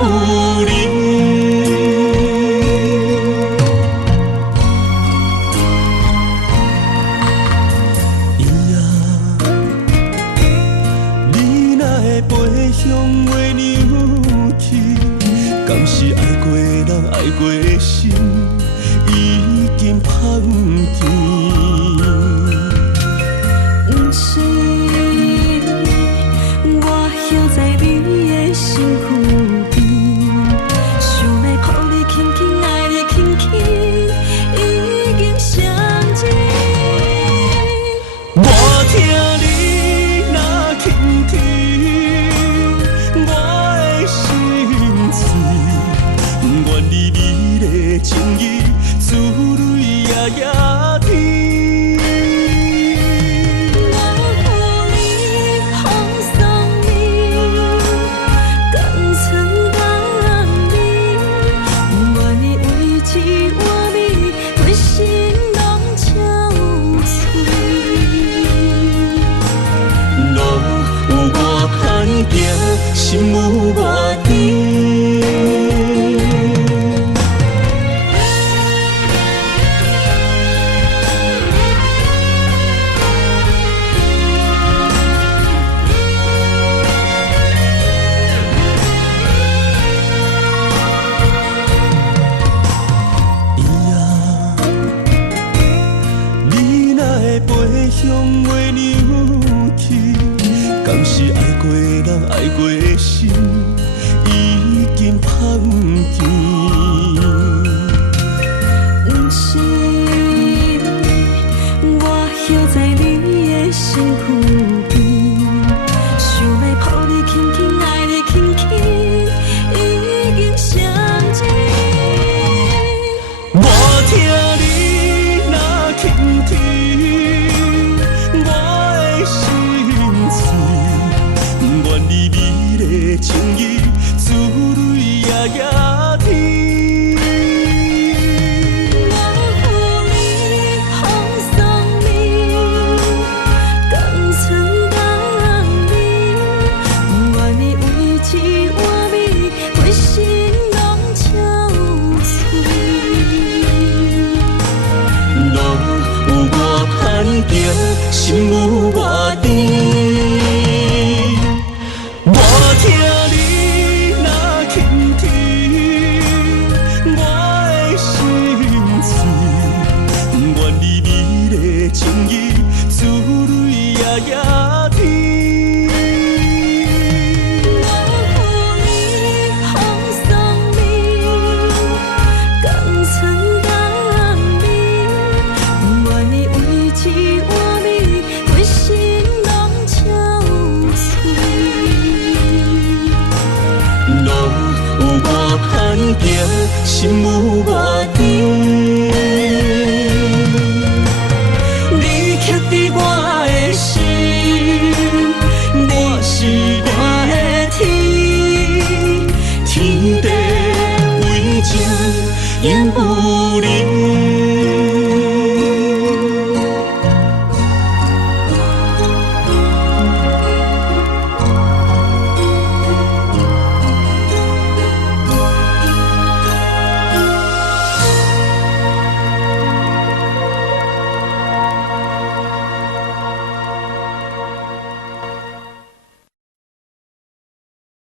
有你。伊啊，你若会飞向月亮去，敢是爱过的人爱过的心已经放弃？不是，我飘在你的身躯边，想要抱你紧紧，爱你轻轻，已经相知。我听你若轻听我的心碎，愿你美丽情意滋蕊夜夜天。心有我甜，伊啊，你若会飞向月亮去，敢是爱过的人爱过的心已经放弃？不是，我飘在你的身躯边，想要抱你紧紧，爱你轻轻，已经相知。我听你若轻听我的心碎，愿你美丽情意滋蕊夜夜天。我予你风送你，甘泉当你，愿你为一碗米，规身拢憔悴。路有我攀行，心有我甜。我听你若轻听我的心碎，愿你美丽情意滋蕊夜夜天。我予你风送你，甘泉当你，愿你为一碗米，规身拢憔悴。路有我攀行，心有我甜。